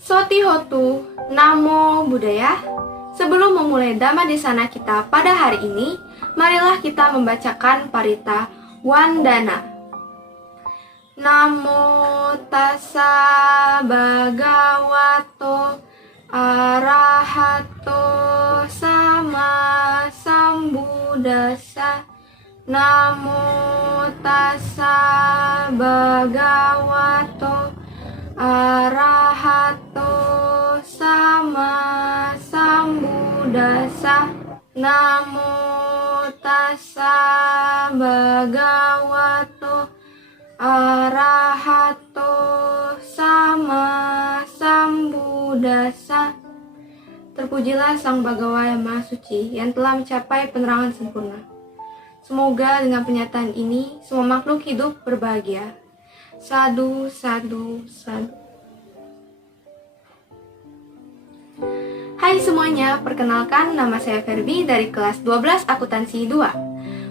Sotihotu, Namo Buddhaya. Sebelum memulai Dhamma Desana kita pada hari ini, marilah kita membacakan parita Wandana. Namo tassa bhagavato arahato sama sambuddhassa. Namo tassa bhagavato arahato sama sambuddhassa. Namo tassa bhagavato arahato sama sambuddhassa. Terpujilah Sang Bhagawa yang Maha Suci yang telah mencapai penerangan sempurna. Semoga dengan penyataan ini semua makhluk hidup berbahagia. Sadu, sadu, sadu. Hai semuanya, perkenalkan nama saya Ferbi dari kelas 12 Akuntansi 2.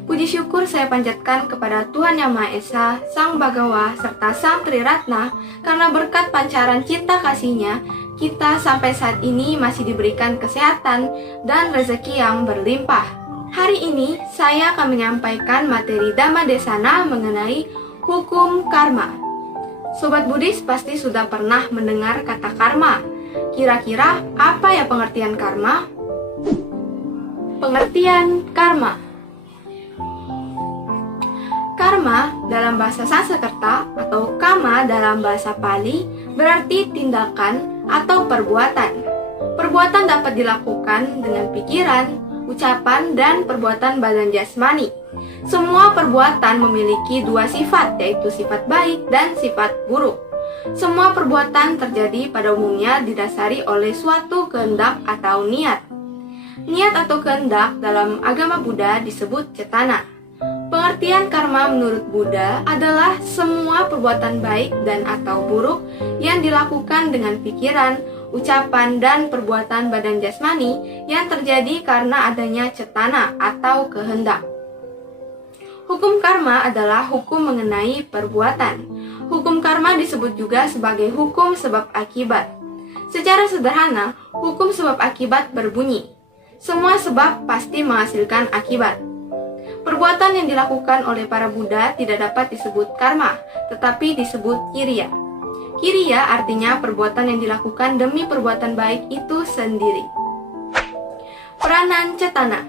Puji syukur saya panjatkan kepada Tuhan Yang Maha Esa, Sang Bhagawa, serta Sang Triratna, karena berkat pancaran cinta kasih-Nya, kita sampai saat ini masih diberikan kesehatan dan rezeki yang berlimpah. Hari ini, saya akan menyampaikan materi Dhamma Desana mengenai hukum karma. Sobat Buddhis pasti sudah pernah mendengar kata karma. Kira-kira apa ya pengertian karma? Pengertian karma. Karma dalam bahasa Sanskerta atau kama dalam bahasa Pali berarti tindakan atau perbuatan. Perbuatan dapat dilakukan dengan pikiran, ucapan, dan perbuatan badan jasmani. Semua perbuatan memiliki dua sifat, yaitu sifat baik dan sifat buruk. Semua perbuatan terjadi pada umumnya didasari oleh suatu kehendak atau niat. Niat atau kehendak dalam agama Buddha disebut cetana. Pengertian karma menurut Buddha adalah semua perbuatan baik dan atau buruk yang dilakukan dengan pikiran, ucapan, dan perbuatan badan jasmani yang terjadi karena adanya cetana atau kehendak. Hukum karma adalah hukum mengenai perbuatan. Hukum karma disebut juga sebagai hukum sebab akibat. Secara sederhana, hukum sebab akibat berbunyi, semua sebab pasti menghasilkan akibat. Perbuatan yang dilakukan oleh para Buddha tidak dapat disebut karma, tetapi disebut kiriya. Kiriya artinya perbuatan yang dilakukan demi perbuatan baik itu sendiri. Peranan cetana.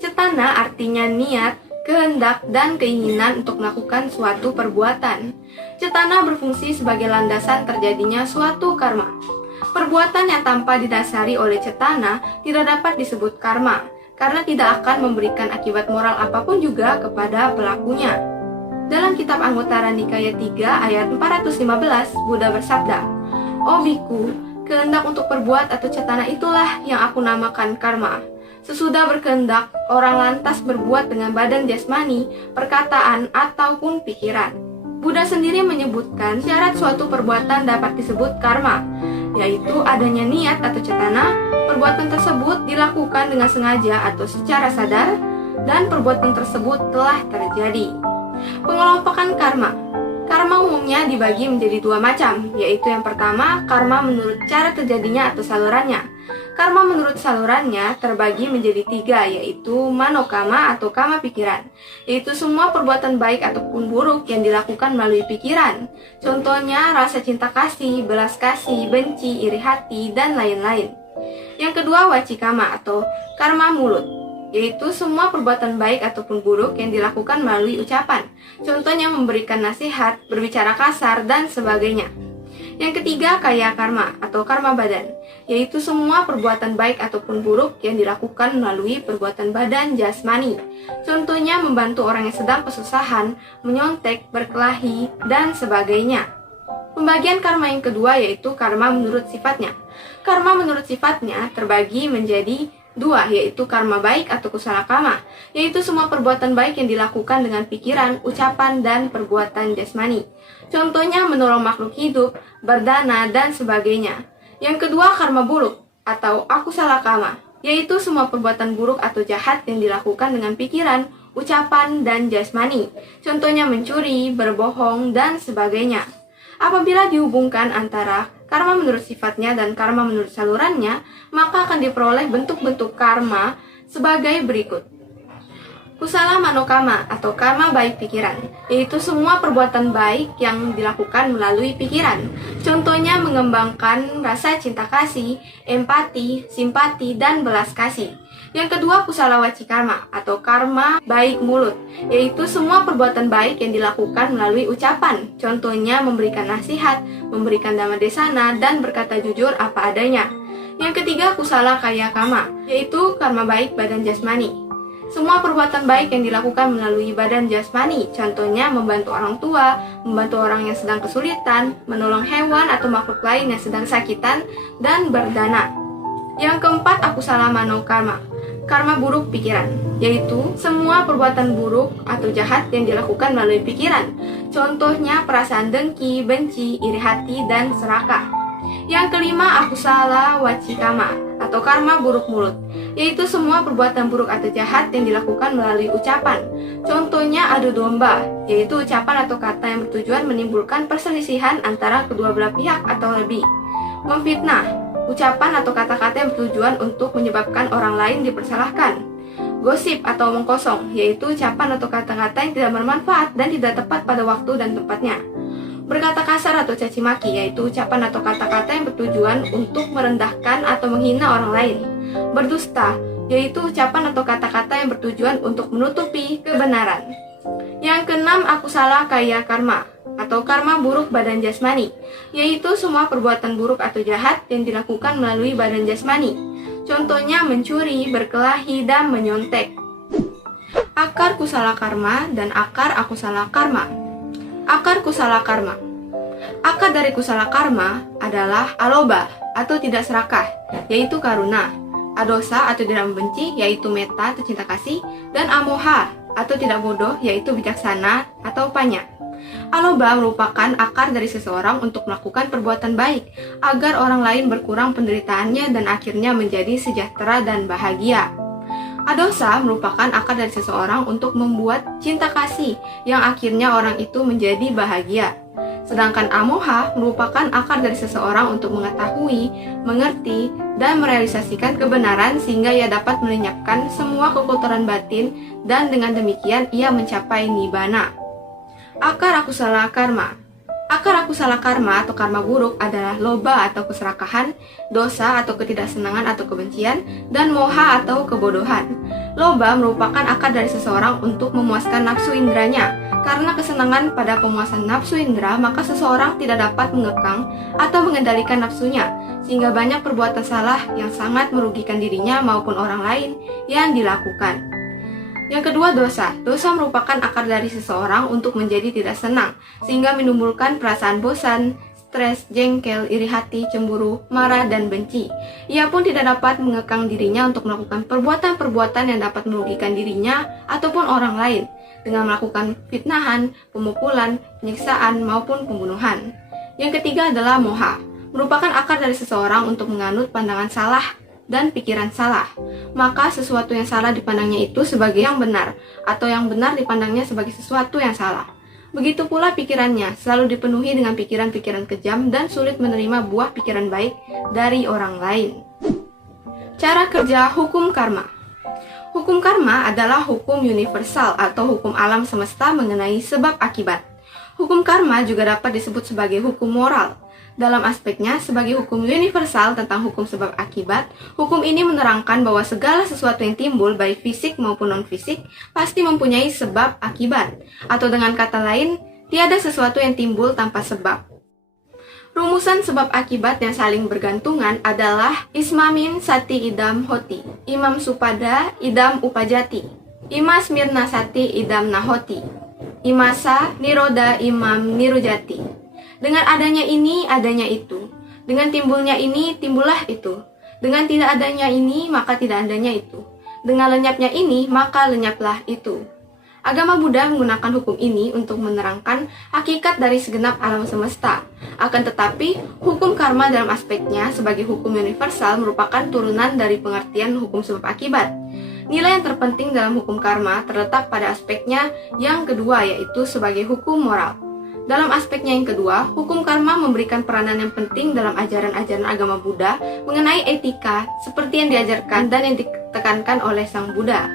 Cetana artinya niat, kehendak, dan keinginan untuk melakukan suatu perbuatan. Cetana berfungsi sebagai landasan terjadinya suatu karma. Perbuatan yang tanpa didasari oleh cetana tidak dapat disebut karma, karena tidak akan memberikan akibat moral apapun juga kepada pelakunya. Dalam kitab Anguttara Nikaya 3 ayat 415, Buddha bersabda, "O biku, kehendak untuk berbuat atau cetana itulah yang aku namakan karma. Sesudah berkehendak, orang lantas berbuat dengan badan jasmani, perkataan, ataupun pikiran." Buddha sendiri menyebutkan syarat suatu perbuatan dapat disebut karma, yaitu adanya niat atau cetana, perbuatan tersebut dilakukan dengan sengaja atau secara sadar, dan perbuatan tersebut telah terjadi. Pengelompokan karma. Karma umumnya dibagi menjadi dua macam, yaitu yang pertama, karma menurut cara terjadinya atau salurannya. Karma menurut salurannya terbagi menjadi tiga, yaitu manokama atau kama pikiran, yaitu semua perbuatan baik ataupun buruk yang dilakukan melalui pikiran. Contohnya rasa cinta kasih, belas kasih, benci, iri hati, dan lain-lain. Yang kedua, wacikama atau karma mulut, yaitu semua perbuatan baik ataupun buruk yang dilakukan melalui ucapan. Contohnya memberikan nasihat, berbicara kasar, dan sebagainya. Yang ketiga, kaya karma atau karma badan, yaitu semua perbuatan baik ataupun buruk yang dilakukan melalui perbuatan badan jasmani. Contohnya membantu orang yang sedang kesusahan, menyontek, berkelahi, dan sebagainya. Pembagian karma yang kedua yaitu karma menurut sifatnya. Karma menurut sifatnya terbagi menjadi dua, yaitu karma baik atau kusala kama, yaitu semua perbuatan baik yang dilakukan dengan pikiran, ucapan, dan perbuatan jasmani. Contohnya menolong makhluk hidup, berdana, dan sebagainya. Yang kedua, karma buruk atau akusala kama, yaitu semua perbuatan buruk atau jahat yang dilakukan dengan pikiran, ucapan, dan jasmani. Contohnya mencuri, berbohong, dan sebagainya. Apabila dihubungkan antara karma menurut sifatnya dan karma menurut salurannya, maka akan diperoleh bentuk-bentuk karma sebagai berikut. Kusala manokama atau karma baik pikiran, yaitu semua perbuatan baik yang dilakukan melalui pikiran. Contohnya mengembangkan rasa cinta kasih, empati, simpati, dan belas kasih. Yang kedua, kusala waci karma atau karma baik mulut, yaitu semua perbuatan baik yang dilakukan melalui ucapan. Contohnya memberikan nasihat, memberikan dhamma desana, dan berkata jujur apa adanya. Yang ketiga, kusala kaya kama, yaitu karma baik badan jasmani. Semua perbuatan baik yang dilakukan melalui badan jasmani, contohnya membantu orang tua, membantu orang yang sedang kesulitan, menolong hewan atau makhluk lain yang sedang sakitan, dan berdana. Yang keempat, akusala mano karma, karma buruk pikiran, yaitu semua perbuatan buruk atau jahat yang dilakukan melalui pikiran, contohnya perasaan dengki, benci, iri hati, dan serakah. Yang kelima, akusala wacikama atau karma buruk mulut, yaitu semua perbuatan buruk atau jahat yang dilakukan melalui ucapan. Contohnya adu domba, yaitu ucapan atau kata yang bertujuan menimbulkan perselisihan antara kedua belah pihak atau lebih. Memfitnah, ucapan atau kata-kata yang bertujuan untuk menyebabkan orang lain dipersalahkan. Gosip atau omong kosong, yaitu ucapan atau kata-kata yang tidak bermanfaat dan tidak tepat pada waktu dan tempatnya. Berkata kasar atau caci maki, yaitu ucapan atau kata-kata yang bertujuan untuk merendahkan atau menghina orang lain. Berdusta, yaitu ucapan atau kata-kata yang bertujuan untuk menutupi kebenaran. Yang keenam, akusala kaya karma atau karma buruk badan jasmani, yaitu semua perbuatan buruk atau jahat yang dilakukan melalui badan jasmani. Contohnya mencuri, berkelahi, dan menyontek. Akar kusala karma dan akar akusala karma. Akar kusala karma. Akar dari kusala karma adalah aloba atau tidak serakah, yaitu karuna. Adosa atau tidak membenci, yaitu metta atau cinta kasih. Dan amoha atau tidak bodoh, yaitu bijaksana atau panya. Aloba merupakan akar dari seseorang untuk melakukan perbuatan baik, agar orang lain berkurang penderitaannya dan akhirnya menjadi sejahtera dan bahagia. Adosa merupakan akar dari seseorang untuk membuat cinta kasih yang akhirnya orang itu menjadi bahagia. Sedangkan amoha merupakan akar dari seseorang untuk mengetahui, mengerti, dan merealisasikan kebenaran sehingga ia dapat melenyapkan semua kekotoran batin dan dengan demikian ia mencapai nibbana. Akar akusala karma. Akar akusala karma atau karma buruk adalah loba atau keserakahan, dosa atau ketidaksenangan atau kebencian, dan moha atau kebodohan. Loba merupakan akar dari seseorang untuk memuaskan nafsu indranya. Karena kesenangan pada pemuasan nafsu indra, maka seseorang tidak dapat mengekang atau mengendalikan nafsunya, sehingga banyak perbuatan salah yang sangat merugikan dirinya maupun orang lain yang dilakukan. Yang kedua, dosa. Dosa merupakan akar dari seseorang untuk menjadi tidak senang, sehingga menimbulkan perasaan bosan, stres, jengkel, iri hati, cemburu, marah, dan benci. Ia pun tidak dapat mengekang dirinya untuk melakukan perbuatan-perbuatan yang dapat merugikan dirinya ataupun orang lain, dengan melakukan fitnahan, pemukulan, penyiksaan, maupun pembunuhan. Yang ketiga adalah moha. Merupakan akar dari seseorang untuk menganut pandangan salah dan pikiran salah. Maka sesuatu yang salah dipandangnya itu sebagai yang benar, atau yang benar dipandangnya sebagai sesuatu yang salah. Begitu pula pikirannya selalu dipenuhi dengan pikiran-pikiran kejam dan sulit menerima buah pikiran baik dari orang lain. Cara kerja hukum karma. Hukum karma adalah hukum universal atau hukum alam semesta mengenai sebab akibat. Hukum karma juga dapat disebut sebagai hukum moral. Dalam aspeknya, sebagai hukum universal tentang hukum sebab akibat, hukum ini menerangkan bahwa segala sesuatu yang timbul, baik fisik maupun non-fisik, pasti mempunyai sebab akibat. Atau dengan kata lain, tiada sesuatu yang timbul tanpa sebab. Rumusan sebab akibat yang saling bergantungan adalah Ismamin Sati Idam Hoti, Imam Supada Idam Upajati, Imas Mirna Sati Idam Nahoti, Imasa Niroda Imam Nirujati. Dengan adanya ini, adanya itu. Dengan timbulnya ini, timbullah itu. Dengan tidak adanya ini, maka tidak adanya itu. Dengan lenyapnya ini, maka lenyaplah itu. Agama Buddha menggunakan hukum ini untuk menerangkan hakikat dari segenap alam semesta. Akan tetapi, hukum karma dalam aspeknya sebagai hukum universal merupakan turunan dari pengertian hukum sebab akibat. Nilai yang terpenting dalam hukum karma terletak pada aspeknya yang kedua, yaitu sebagai hukum moral. Dalam aspeknya yang kedua, hukum karma memberikan peranan yang penting dalam ajaran-ajaran agama Buddha mengenai etika seperti yang diajarkan dan yang ditekankan oleh Sang Buddha.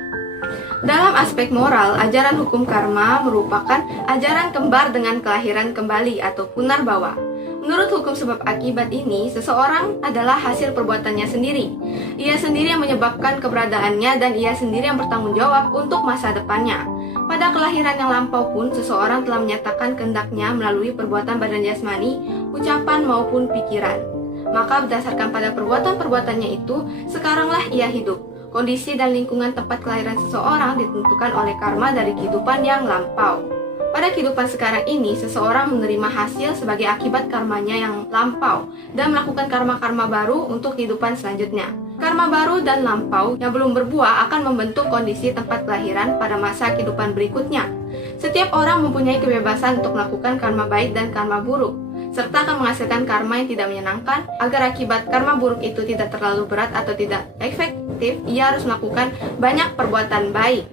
Dalam aspek moral, ajaran hukum karma merupakan ajaran kembar dengan kelahiran kembali atau punarbawa. Menurut hukum sebab akibat ini, seseorang adalah hasil perbuatannya sendiri. Ia sendiri yang menyebabkan keberadaannya dan ia sendiri yang bertanggung jawab untuk masa depannya. Pada kelahiran yang lampau pun, seseorang telah menyatakan kehendaknya melalui perbuatan badan jasmani, ucapan maupun pikiran. Maka berdasarkan pada perbuatan-perbuatannya itu, sekaranglah ia hidup. Kondisi dan lingkungan tempat kelahiran seseorang ditentukan oleh karma dari kehidupan yang lampau. Pada kehidupan sekarang ini, seseorang menerima hasil sebagai akibat karmanya yang lampau dan melakukan karma-karma baru untuk kehidupan selanjutnya. Karma baru dan lampau yang belum berbuah akan membentuk kondisi tempat kelahiran pada masa kehidupan berikutnya. Setiap orang mempunyai kebebasan untuk melakukan karma baik dan karma buruk, serta akan menghasilkan karma yang tidak menyenangkan. Agar akibat karma buruk itu tidak terlalu berat atau tidak efektif, ia harus melakukan banyak perbuatan baik.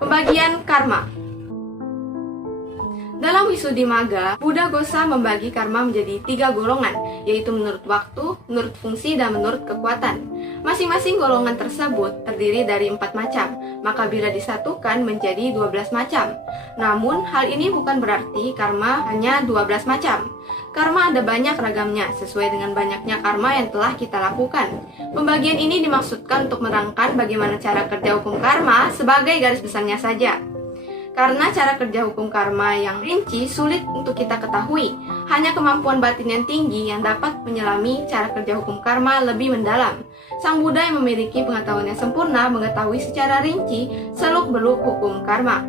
Pembagian karma. Dalam Visuddhimagga, Buddha Ghosa membagi karma menjadi 3 golongan, yaitu menurut waktu, menurut fungsi, dan menurut kekuatan. Masing-masing golongan tersebut terdiri dari 4 macam, maka bila disatukan menjadi 12 macam. Namun, hal ini bukan berarti karma hanya 12 macam. Karma ada banyak ragamnya, sesuai dengan banyaknya karma yang telah kita lakukan. Pembagian ini dimaksudkan untuk menerangkan bagaimana cara kerja hukum karma sebagai garis besarnya saja. Karena cara kerja hukum karma yang rinci sulit untuk kita ketahui, hanya kemampuan batin yang tinggi yang dapat menyelami cara kerja hukum karma lebih mendalam. Sang Buddha yang memiliki pengetahuan yang sempurna mengetahui secara rinci seluk-beluk hukum karma.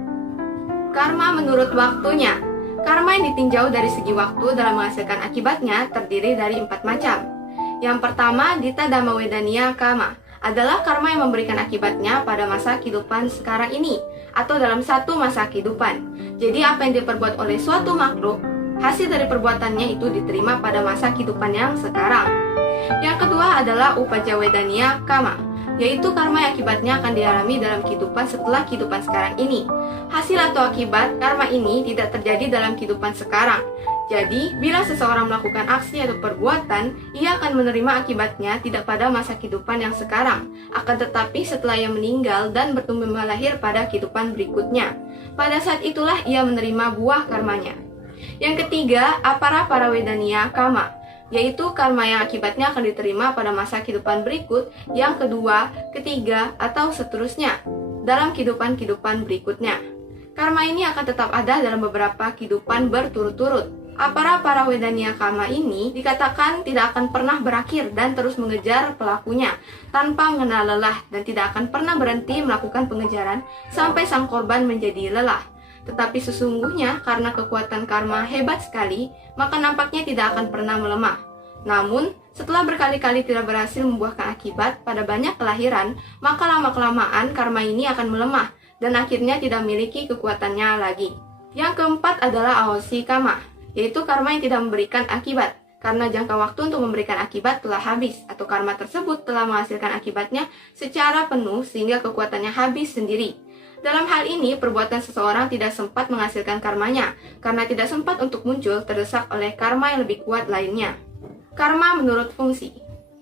Karma menurut waktunya. Karma yang ditinjau dari segi waktu dalam menghasilkan akibatnya terdiri dari 4 macam. Yang pertama, Dita Dhamma Wedaniya Karma, adalah karma yang memberikan akibatnya pada masa kehidupan sekarang ini, atau dalam satu masa kehidupan. Jadi apa yang diperbuat oleh suatu makhluk, hasil dari perbuatannya itu diterima pada masa kehidupan yang sekarang. Yang kedua adalah Upajawedaniya Karma, yaitu karma yang akibatnya akan dialami dalam kehidupan setelah kehidupan sekarang ini. Hasil atau akibat karma ini tidak terjadi dalam kehidupan sekarang. Jadi, bila seseorang melakukan aksi atau perbuatan, ia akan menerima akibatnya tidak pada masa kehidupan yang sekarang, akan tetapi setelah ia meninggal dan bertumbuh lahir pada kehidupan berikutnya. Pada saat itulah ia menerima buah karmanya. Yang ketiga, Aparaparawedaniya Karma, yaitu karma yang akibatnya akan diterima pada masa kehidupan berikut, yang kedua, ketiga, atau seterusnya, dalam kehidupan-kehidupan berikutnya. Karma ini akan tetap ada dalam beberapa kehidupan berturut-turut. Aparaparawedaniya Karma ini dikatakan tidak akan pernah berakhir dan terus mengejar pelakunya tanpa mengenal lelah dan tidak akan pernah berhenti melakukan pengejaran sampai sang korban menjadi lelah. Tetapi sesungguhnya karena kekuatan karma hebat sekali, maka nampaknya tidak akan pernah melemah. Namun, setelah berkali-kali tidak berhasil membuahkan akibat pada banyak kelahiran, maka lama-kelamaan karma ini akan melemah dan akhirnya tidak memiliki kekuatannya lagi. Yang keempat adalah Ahosi Karma, yaitu karma yang tidak memberikan akibat, karena jangka waktu untuk memberikan akibat telah habis, atau karma tersebut telah menghasilkan akibatnya secara penuh sehingga kekuatannya habis sendiri. Dalam hal ini, perbuatan seseorang tidak sempat menghasilkan karmanya, karena tidak sempat untuk muncul terdesak oleh karma yang lebih kuat lainnya. Karma menurut fungsi.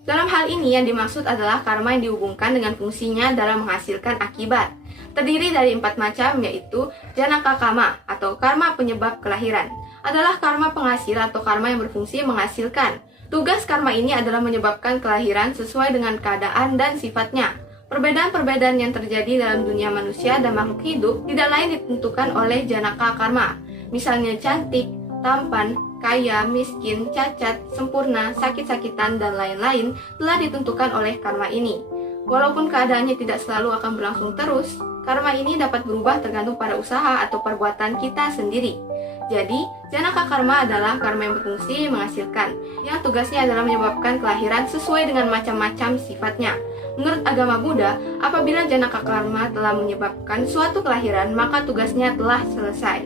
Dalam hal ini yang dimaksud adalah karma yang dihubungkan dengan fungsinya dalam menghasilkan akibat. Terdiri dari 4 macam, yaitu Janaka Karma, atau karma penyebab kelahiran. Adalah karma penghasil atau karma yang berfungsi menghasilkan. Tugas karma ini adalah menyebabkan kelahiran sesuai dengan keadaan dan sifatnya. Perbedaan-perbedaan yang terjadi dalam dunia manusia dan makhluk hidup tidak lain ditentukan oleh Janaka Karma. Misalnya cantik, tampan, kaya, miskin, cacat, sempurna, sakit-sakitan, dan lain-lain telah ditentukan oleh karma ini. Walaupun keadaannya tidak selalu akan berlangsung terus, karma ini dapat berubah tergantung pada usaha atau perbuatan kita sendiri. Jadi, Janaka Karma adalah karma yang berfungsi menghasilkan, yang tugasnya adalah menyebabkan kelahiran sesuai dengan macam-macam sifatnya. Menurut agama Buddha, apabila Janaka Karma telah menyebabkan suatu kelahiran, maka tugasnya telah selesai.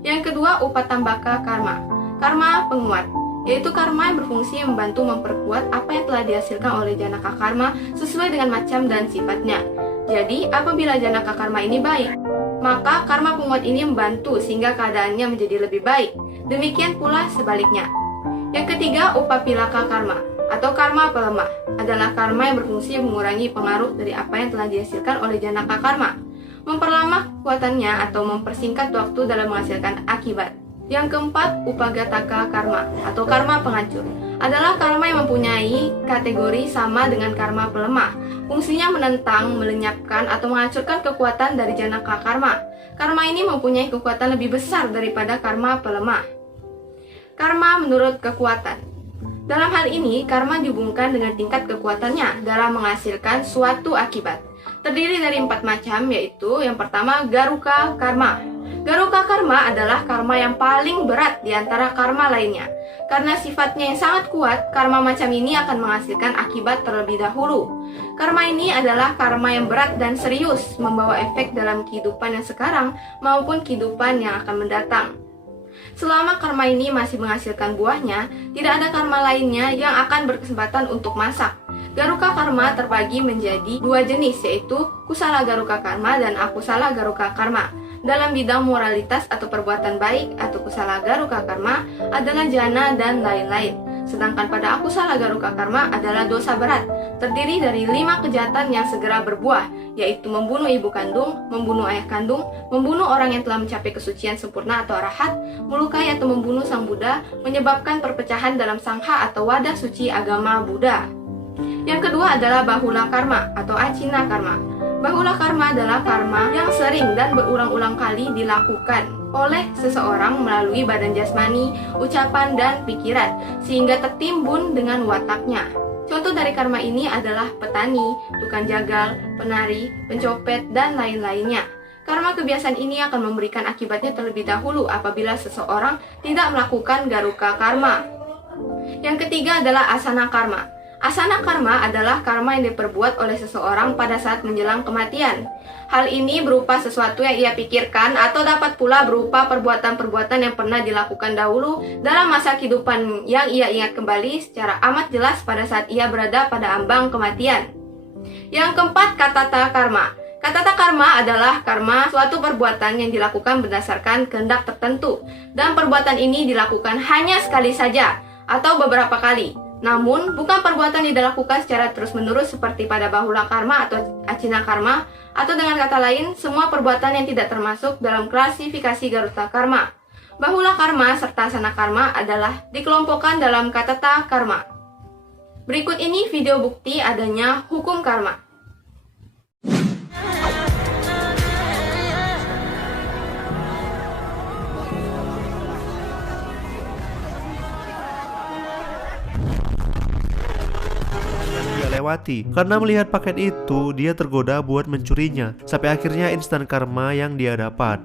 Yang kedua, Upatambaka Karma, karma penguat, yaitu karma yang berfungsi membantu memperkuat apa yang telah dihasilkan oleh Janaka Karma sesuai dengan macam dan sifatnya. Jadi, apabila Janaka Karma ini baik, maka karma penguat ini membantu sehingga keadaannya menjadi lebih baik. Demikian pula sebaliknya. Yang ketiga, upapilaka karma atau karma pelemah adalah karma yang berfungsi mengurangi pengaruh dari apa yang telah dihasilkan oleh janaka karma, memperlama kekuatannya atau mempersingkat waktu dalam menghasilkan akibat. Yang keempat, upagataka karma atau karma penghancur adalah karma yang mempunyai kategori sama dengan karma pelemah. Fungsinya menentang, melenyapkan, atau menghancurkan kekuatan dari janaka karma. Karma ini mempunyai kekuatan lebih besar daripada karma pelemah. Karma menurut kekuatan. Dalam hal ini, karma dihubungkan dengan tingkat kekuatannya dalam menghasilkan suatu akibat. Terdiri dari 4 macam, yaitu yang pertama, garuka karma. Garuka karma adalah karma yang paling berat di antara karma lainnya. Karena sifatnya yang sangat kuat, karma macam ini akan menghasilkan akibat terlebih dahulu. Karma ini adalah karma yang berat dan serius, membawa efek dalam kehidupan yang sekarang maupun kehidupan yang akan mendatang. Selama karma ini masih menghasilkan buahnya, tidak ada karma lainnya yang akan berkesempatan untuk masak. Garuka karma terbagi menjadi 2 jenis, yaitu kusala garuka karma dan akusala garuka karma. Dalam bidang moralitas atau perbuatan baik atau kusala garuka karma adalah jana dan lain-lain. Sedangkan pada akusala garuka karma adalah dosa berat, terdiri dari 5 kejahatan yang segera berbuah, yaitu membunuh ibu kandung, membunuh ayah kandung, membunuh orang yang telah mencapai kesucian sempurna atau arahat, melukai atau membunuh sang Buddha, menyebabkan perpecahan dalam sangha atau wadah suci agama Buddha. Yang kedua adalah bahula karma atau acina karma. Bahula karma adalah karma yang sering dan berulang-ulang kali dilakukan oleh seseorang melalui badan jasmani, ucapan, dan pikiran, sehingga tertimbun dengan wataknya. Contoh dari karma ini adalah petani, tukang jagal, penari, pencopet, dan lain-lainnya. Karma kebiasaan ini akan memberikan akibatnya terlebih dahulu apabila seseorang tidak melakukan garuka karma. Yang ketiga adalah asana karma. Asana karma adalah karma yang diperbuat oleh seseorang pada saat menjelang kematian. Hal ini berupa sesuatu yang ia pikirkan atau dapat pula berupa perbuatan-perbuatan yang pernah dilakukan dahulu dalam masa kehidupan yang ia ingat kembali secara amat jelas pada saat ia berada pada ambang kematian. Yang keempat, katata karma. Katata karma adalah karma suatu perbuatan yang dilakukan berdasarkan kehendak tertentu, dan perbuatan ini dilakukan hanya sekali saja atau beberapa kali. Namun, bukan perbuatan yang dilakukan secara terus-menerus seperti pada bahula karma atau acina karma, atau dengan kata lain, semua perbuatan yang tidak termasuk dalam klasifikasi garuka karma. Bahula karma serta asana karma adalah dikelompokkan dalam katata karma. Berikut ini video bukti adanya hukum karma. Lewati. Karena melihat paket itu, dia tergoda buat mencurinya, sampai akhirnya instan karma yang dia dapat.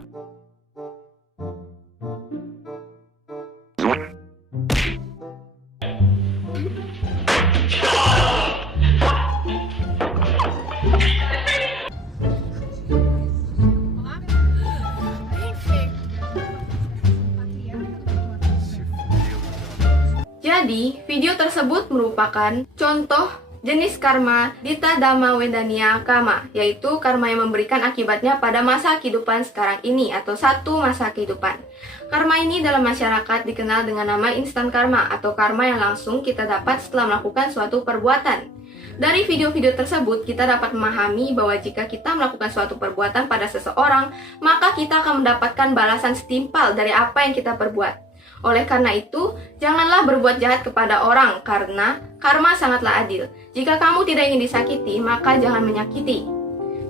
Jadi, video tersebut merupakan contoh jenis karma Dita Dhamma Wedania Kama, yaitu karma yang memberikan akibatnya pada masa kehidupan sekarang ini atau satu masa kehidupan. Karma ini dalam masyarakat dikenal dengan nama instan karma atau karma yang langsung kita dapat setelah melakukan suatu perbuatan. Dari video-video tersebut, kita dapat memahami bahwa jika kita melakukan suatu perbuatan pada seseorang, maka kita akan mendapatkan balasan setimpal dari apa yang kita perbuat. Oleh karena itu, janganlah berbuat jahat kepada orang karena karma sangatlah adil. Jika kamu tidak ingin disakiti, maka jangan menyakiti.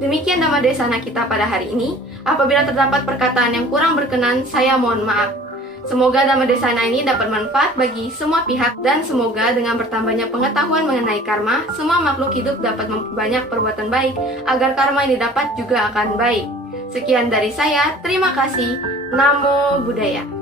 Demikian Dhamma Desana kita pada hari ini. Apabila terdapat perkataan yang kurang berkenan, saya mohon maaf. Semoga Dhamma Desana ini dapat manfaat bagi semua pihak dan semoga dengan bertambahnya pengetahuan mengenai karma, semua makhluk hidup dapat memperbanyak perbuatan baik agar karma yang didapat juga akan baik. Sekian dari saya, terima kasih. Namo Buddhaya.